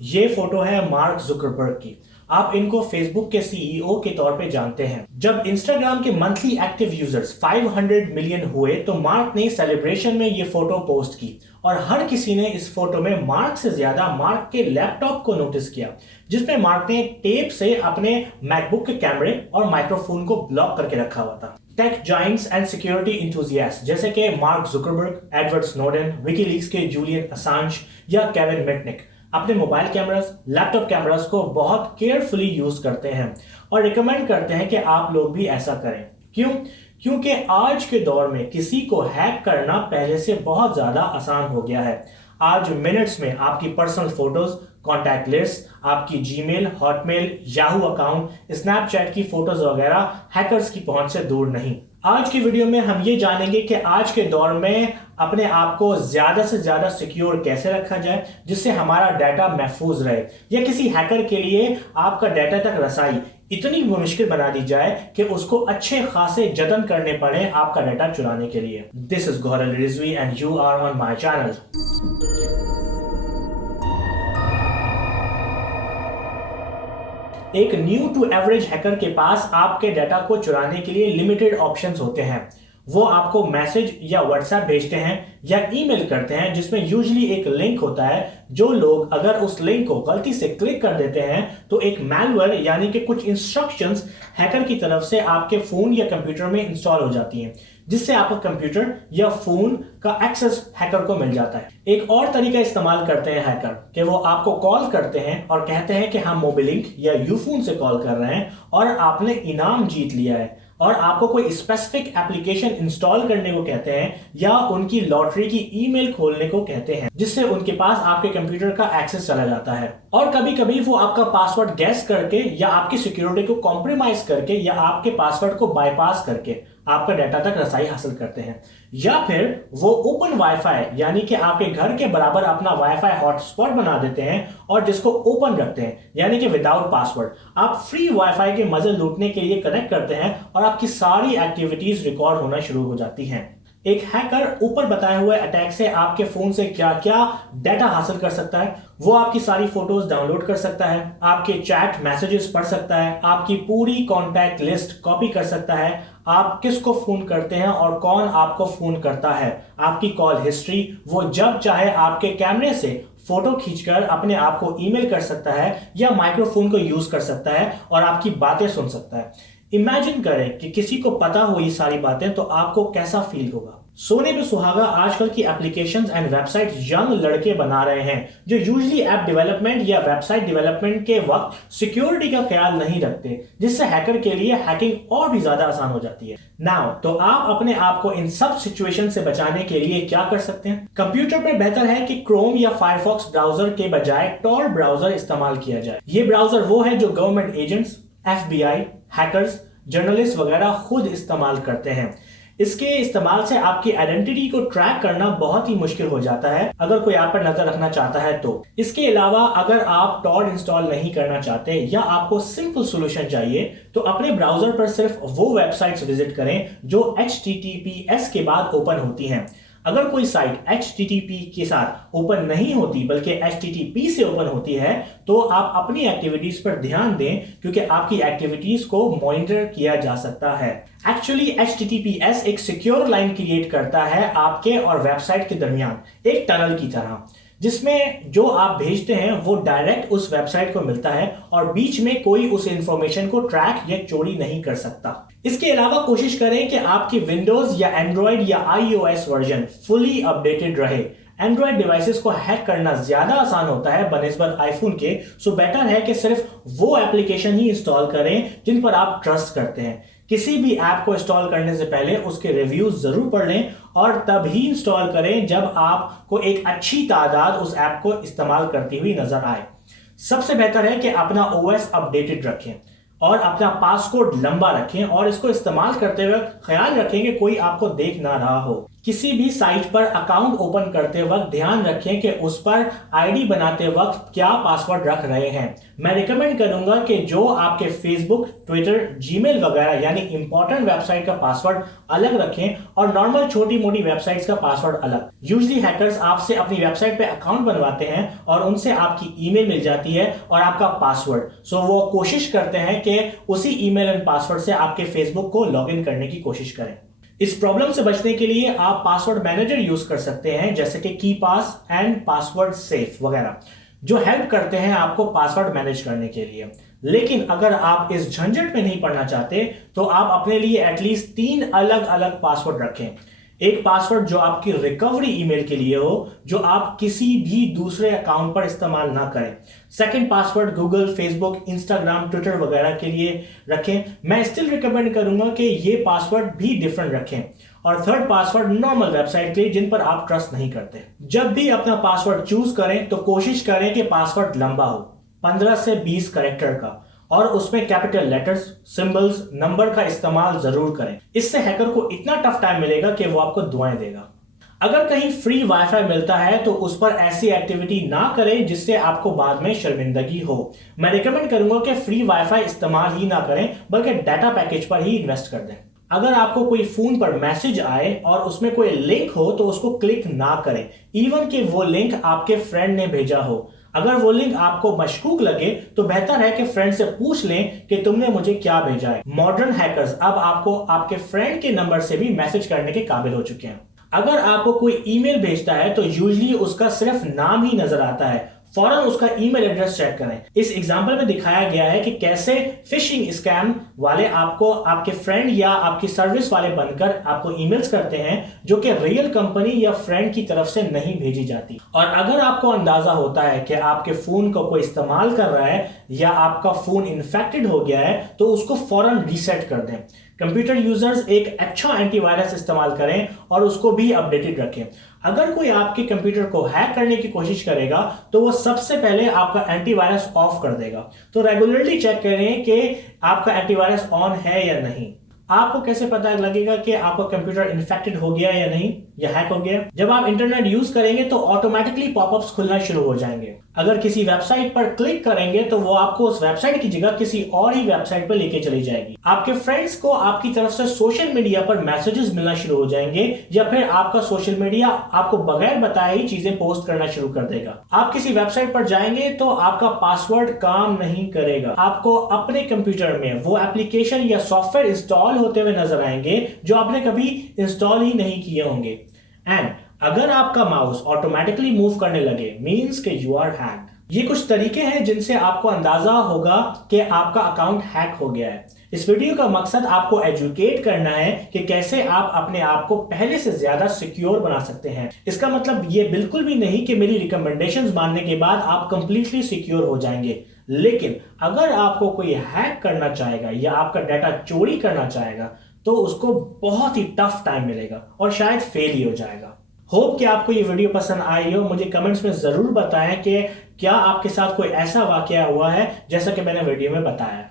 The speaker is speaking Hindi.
ये फोटो है मार्क जुकरबर्ग की। आप इनको फेसबुक के सीईओ के तौर पे जानते हैं। जब इंस्टाग्राम के मंथली एक्टिव यूजर्स 500 मिलियन हुए तो मार्क ने सेलिब्रेशन में ये फोटो पोस्ट की और हर किसी ने इस फोटो में मार्क से ज्यादा मार्क के लैपटॉप को नोटिस किया, जिसमें मार्क ने टेप से अपने मैकबुक के कैमरे और माइक्रोफोन को ब्लॉक करके रखा हुआ था। Take Giants and security enthusiast जैसे कि mark Zuckerberg, Edward Snowden, WikiLeaks के जूलियन असांज या केविन मिटनिक अपने मोबाइल कैमरास, लैपटॉप कैमरास को बहुत केयरफुली यूज करते हैं और रिकमेंड करते हैं कि आप लोग भी ऐसा करें। क्यों? क्योंकि आज के दौर में किसी को हैक करना पहले से बहुत ज्यादा आसान हो गया है। आज मिनट्स में आपकी पर्सनल फोटोज, कॉन्टैक्ट लिस्ट, आपकी Gmail, Hotmail, Yahoo account, Snapchat की फोटोज वगैरह हैकर्स की पहुंच से दूर नहीं। आज की वीडियो में हम ये जानेंगे कि आज के दौर में अपने आप को ज्यादा से ज्यादा सिक्योर कैसे रखा जाए जिससे हमारा डाटा महफूज रहे, या किसी हैकर के लिए आपका डाटा तक रसाई इतनी मुश्किल बना दी जाए कि उसको अच्छे खासे जतन करने पड़े आपका डाटा चुराने के लिए। This is Gauhar Rizvi and you are on my channel. एक न्यू टू एवरेज हैकर के पास आपके डाटा को चुराने के लिए लिमिटेड ऑप्शंस होते हैं। वो आपको मैसेज या व्हाट्सएप भेजते हैं या ईमेल करते हैं जिसमें यूजुअली एक लिंक होता है। जो लोग अगर उस लिंक को गलती से क्लिक कर देते हैं तो एक मैलवेयर यानी कि कुछ इंस्ट्रक्शंस हैकर की तरफ से आपके फोन या कंप्यूटर में इंस्टॉल हो जाती हैं, जिससे आपका कंप्यूटर या फोन का एक्सेस हैकर को मिल जाता है। एक और तरीका इस्तेमाल करते हैं हैकर कि वो आपको कॉल करते हैं और कहते हैं कि हम मोबिलिंक या यूफोन से कॉल कर रहे हैं और आपने इनाम जीत लिया है, और आपको कोई स्पेसिफिक एप्लीकेशन इंस्टॉल करने को कहते हैं या उनकी लॉटरी की ईमेल खोलने को कहते हैं, जिससे उनके पास आपके कंप्यूटर का एक्सेस चला जाता है। और कभी कभी वो आपका पासवर्ड गैस करके या आपकी सिक्योरिटी को कॉम्प्रोमाइज करके या आपके पासवर्ड को बाईपास करके आपका डाटा तक रसाई हासिल करते हैं, या फिर वो ओपन वाईफाई यानी कि आपके घर के बराबर अपना वाईफाई हॉटस्पॉट बना देते हैं और जिसको ओपन रखते हैं यानी कि विदाउट पासवर्ड आप फ्री वाईफाई के मजे लूटने के लिए कनेक्ट करते हैं और आपकी सारी एक्टिविटीज रिकॉर्ड होना शुरू हो जाती हैं। एक हैकर ऊपर बताए हुए अटैक से आपके फोन से क्या क्या डाटा हासिल कर सकता है। वो आपकी सारी फोटोज डाउनलोड कर सकता है, आपके चैट मैसेजेस पढ़ सकता है, आपकी पूरी कॉन्टैक्ट लिस्ट कॉपी कर सकता है, आप किसको फोन करते हैं और कौन आपको फोन करता है, आपकी कॉल हिस्ट्री, वो जब चाहे आपके कैमरे से फोटो खींचकर अपने आप को ईमेल कर सकता है या माइक्रोफोन को यूज कर सकता है और आपकी बातें सुन सकता है। इमेजिन करें कि किसी को पता हो ये सारी बातें तो आपको कैसा फील होगा। सोने पे सुहागा आजकल की एप्लीकेशंस एंड वेबसाइट यंग लड़के बना रहे हैं जो यूजुअली ऐप डेवलपमेंट या वेबसाइट डेवलपमेंट के वक्त सिक्योरिटी का ख्याल नहीं रखते, जिससे हैकर के लिए हैकिंग और भी ज्यादा आसान हो जाती है। नाउ तो आप अपने आप को इन सब सिचुएशन से बचाने के लिए क्या कर सकते हैं? कंप्यूटर पर बेहतर है कि क्रोम या फायरफॉक्स ब्राउजर के बजाय टॉर ब्राउजर इस्तेमाल किया जाए। ये ब्राउजर वो है जो government agents, FBI, hackers, journalist वगैरह खुद इस्तेमाल करते हैं। इसके इस्तेमाल से आपकी आइडेंटिटी को ट्रैक करना बहुत ही मुश्किल हो जाता है अगर कोई आप पर नजर रखना चाहता है तो। इसके अलावा अगर आप टॉर इंस्टॉल नहीं करना चाहते या आपको सिंपल सॉल्यूशन चाहिए तो अपने ब्राउजर पर सिर्फ वो वेबसाइट्स विजिट करें जो HTTPS के बाद ओपन होती हैं। अगर कोई साइट HTTP के साथ ओपन नहीं होती बल्कि HTTP से ओपन होती है तो आप अपनी एक्टिविटीज पर ध्यान दें, क्योंकि आपकी एक्टिविटीज को मॉनिटर किया जा सकता है। एक्चुअली HTTPS एक सिक्योर लाइन क्रिएट करता है आपके और वेबसाइट के दरमियान, एक टनल की तरह, जिसमें जो आप भेजते हैं वो डायरेक्ट उस वेबसाइट को मिलता है और बीच में कोई उस इंफॉर्मेशन को ट्रैक या चोरी नहीं कर सकता। इसके अलावा कोशिश करें कि आपकी विंडोज या एंड्रॉइड या iOS वर्जन फुली अपडेटेड रहे। एंड्रॉइड डिवाइसेस को हैक करना ज्यादा आसान होता है बनिस्बत आईफोन के, सो बेटर है कि सिर्फ वो एप्लीकेशन ही इंस्टॉल करें जिन पर आप ट्रस्ट करते हैं। किसी भी ऐप को इंस्टॉल करने से पहले उसके रिव्यूज जरूर पढ़ लें और तब ही इंस्टॉल करें जब आपको एक अच्छी तादाद उस ऐप को इस्तेमाल करती हुई नजर आए। सबसे बेहतर है कि अपना OS अपडेटेड रखें और अपना पासकोड लंबा रखें और इसको इस्तेमाल करते हुए ख्याल रखें कि कोई आपको देख ना रहा हो। किसी भी साइट पर अकाउंट ओपन करते वक्त ध्यान रखें कि उस पर आईडी बनाते वक्त क्या पासवर्ड रख रहे हैं। मैं रिकमेंड करूंगा कि जो आपके फेसबुक, ट्विटर, जीमेल वगैरह यानी इंपॉर्टेंट वेबसाइट का पासवर्ड अलग रखें और नॉर्मल छोटी मोटी वेबसाइट्स का पासवर्ड अलग। यूजुअली हैकर्स आपसे अपनी वेबसाइट पे अकाउंट बनवाते हैं और उनसे आपकी ईमेल मिल जाती है और आपका पासवर्ड। सो वो कोशिश करते हैं कि उसी ईमेल एंड पासवर्ड से आपके फेसबुक को लॉगिन करने की कोशिश करें। इस प्रॉब्लम से बचने के लिए आप पासवर्ड मैनेजर यूज कर सकते हैं, जैसे कि कीपास एंड पासवर्ड सेफ वगैरह, जो हेल्प करते हैं आपको पासवर्ड मैनेज करने के लिए। लेकिन अगर आप इस झंझट में नहीं पड़ना चाहते तो आप अपने लिए एटलीस्ट 3 अलग अलग पासवर्ड रखें। एक पासवर्ड जो आपकी रिकवरी ईमेल के लिए हो, जो आप किसी भी दूसरे अकाउंट पर इस्तेमाल ना करें। Second password Google, Facebook, Instagram, Twitter वगैरह के लिए रखें। मैं स्टिल रिकमेंड करूंगा कि ये पासवर्ड भी डिफरेंट रखें। और थर्ड पासवर्ड नॉर्मल वेबसाइट के लिए जिन पर आप ट्रस्ट नहीं करते। जब भी अपना पासवर्ड चूज करें तो कोशिश करें कि पासवर्ड लंबा हो, 15 से 20 कैरेक्टर का, और उसमें कैपिटल लेटर्स, सिंबल्स, नंबर का इस्तेमाल जरूर करें। इससे हैकर को इतना टफ टाइम मिलेगा कि वो आपको दुआएं देगा। अगर कहीं फ्री वाईफाई मिलता है तो उस पर ऐसी एक्टिविटी ना करें जिससे आपको बाद में शर्मिंदगी हो। मैं रिकमेंड करूंगा कि फ्री वाईफाई इस्तेमाल ही ना करें, बल्कि डाटा पैकेज पर ही इन्वेस्ट कर दें। अगर आपको कोई फोन पर मैसेज आए और उसमें कोई लिंक हो तो उसको क्लिक ना करें, इवन कि वो लिंक आपके फ्रेंड ने भेजा हो। अगर वो लिंक आपको मशकूक लगे तो बेहतर है कि फ्रेंड से पूछ लें कि तुमने मुझे क्या भेजा है। मॉडर्न हैकर्स अब आपको आपके फ्रेंड के नंबर से भी मैसेज करने के काबिल हो चुके हैं। अगर आपको कोई ईमेल भेजता है तो यूजुअली उसका सिर्फ नाम ही नजर आता है, फौरन उसका ईमेल एड्रेस चेक करें। इस एग्जांपल में दिखाया गया है कि कैसे फिशिंग स्कैम वाले आपको आपके फ्रेंड या आपकी सर्विस वाले बनकर आपको ईमेल्स करते हैं, जो कि रियल कंपनी या फ्रेंड की तरफ से नहीं भेजी जाती। और अगर आपको अंदाजा होता है कि आपके फोन को कोई इस्तेमाल कर रहा है या आपका फोन इन्फेक्टेड हो गया है तो उसको फौरन रीसेट कर दें। कंप्यूटर यूजर्स एक अच्छा एंटीवायरस इस्तेमाल करें और उसको भी अपडेटेड रखें। अगर कोई आपके कंप्यूटर को हैक करने की कोशिश करेगा तो वो सबसे पहले आपका एंटीवायरस ऑफ कर देगा। तो रेगुलरली चेक करें कि आपका एंटीवायरस ऑन है या नहीं। आपको कैसे पता लगेगा कि आपका कंप्यूटर इन्फेक्टेड हो गया या नहीं, या हैक हो गया? जब आप इंटरनेट यूज करेंगे तो ऑटोमेटिकली पॉपअप्स खुलना शुरू हो जाएंगे। अगर किसी वेबसाइट पर क्लिक करेंगे तो वो आपको उस वेबसाइट की जगह किसी और ही वेबसाइट पर लेके चली जाएगी। आपके फ्रेंड्स को आपकी तरफ से सोशल मीडिया पर मैसेजेस मिलना शुरू हो जाएंगे, या फिर आपका सोशल मीडिया आपको बगैर बताए ही चीजें पोस्ट करना शुरू कर देगा। आप किसी वेबसाइट पर जाएंगे तो आपका पासवर्ड काम नहीं करेगा। आपको अपने कंप्यूटर में वो एप्लीकेशन या सॉफ्टवेयर इंस्टॉल होते हुए नजर आएंगे जो आपने कभी इंस्टॉल ही नहीं किए होंगे। एंड अगर आपका माउस ऑटोमेटिकली मूव करने लगे, मींस कि यू आर हैक्ड। ये कुछ तरीके हैं जिनसे आपको अंदाजा होगा कि आपका अकाउंट हैक हो गया है। इस वीडियो का मकसद आपको एजुकेट करना है कि कैसे आप अपने आप को पहले से ज्यादा सिक्योर बना सकते हैं। इसका मतलब ये बिल्कुल भी नहीं कि मेरी रिकमेंडेशंस मानने के बाद आप कंप्लीटली सिक्योर हो जाएंगे। लेकिन अगर आपको कोई हैक करना चाहेगा या आपका डाटा चोरी करना चाहेगा तो उसको बहुत ही टफ टाइम मिलेगा और शायद फेल ही हो जाएगा। होप कि आपको ये वीडियो पसंद आई हो। मुझे कमेंट्स में जरूर बताएं कि क्या आपके साथ कोई ऐसा वाकया हुआ है जैसा कि मैंने वीडियो में बताया।